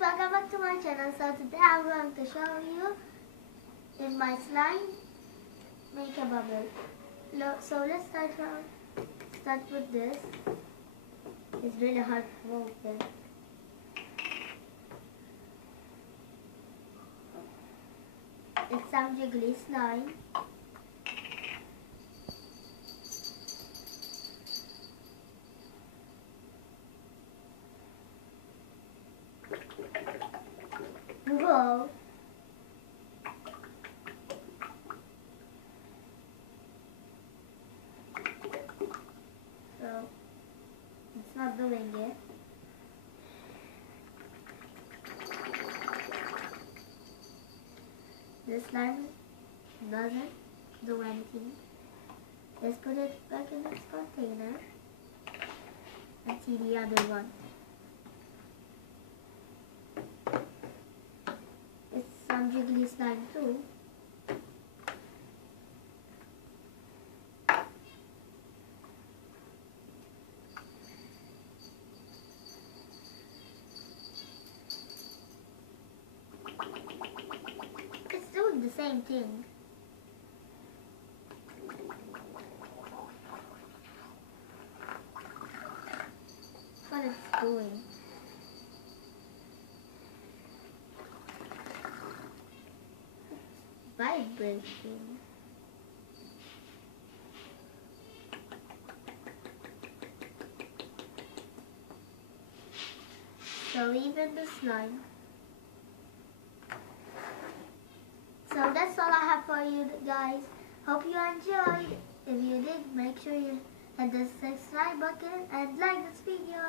welcome back to my channel. So today I'm going to show you in my slime make a bubble. So let's start with this. It's really hard to open. It's some jiggly slime. Whoa! So it's not doing it. This slime doesn't do anything. Let's put it back in its container and see the other one. It's some jiggly slime too. It's doing the same thing. What it's doing. Vibrating. So even the slime. So that's all I have for you guys. Hope you enjoyed. If you did, make sure you hit the subscribe button and like this video.